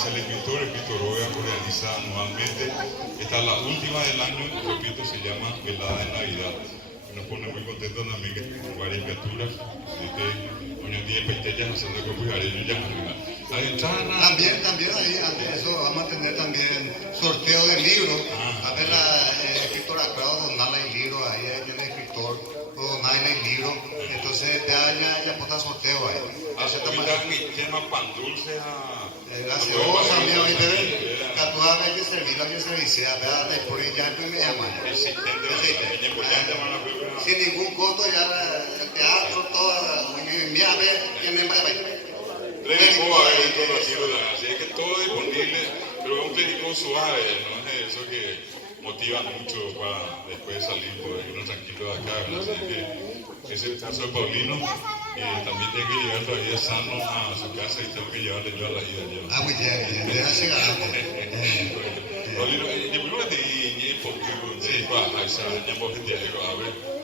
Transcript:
dice el escritor Oga organiza anualmente. Esta es la última del año, repito, se llama Velada de Navidad. Nos pone muy contentos también que con varias criaturas, hoy en día Peiteya no se anda con Pujareño ya arriba. También ahí, eso vamos a tener también sorteo de libros. A ver la escritora, claro, donarle el libro, ahí hay el escritor, donarle el libro. Entonces ya puesta sorteo ahí. Ahorita mi tema pan dulce gaseosa, mío, ahí bebé. Catuaba hay que servirlo, hay que servirse. A ver, después ya me llaman. Sin ningún costo, ya el teatro, todo. Mira, a ver, que me vaya. Así es que todo disponible, pero es un clínico suave, no es eso que motiva mucho para después salir, poder irnos tranquilos de acá, ¿verdad? Así que ese es el caso de Paulino, también tengo que llevar todavía sano a su casa y tengo que llevarle yo a la ida. Muy bien, le da llegar. Paulino, yo primero te di, porque para esa, ya porque te digo, a ver.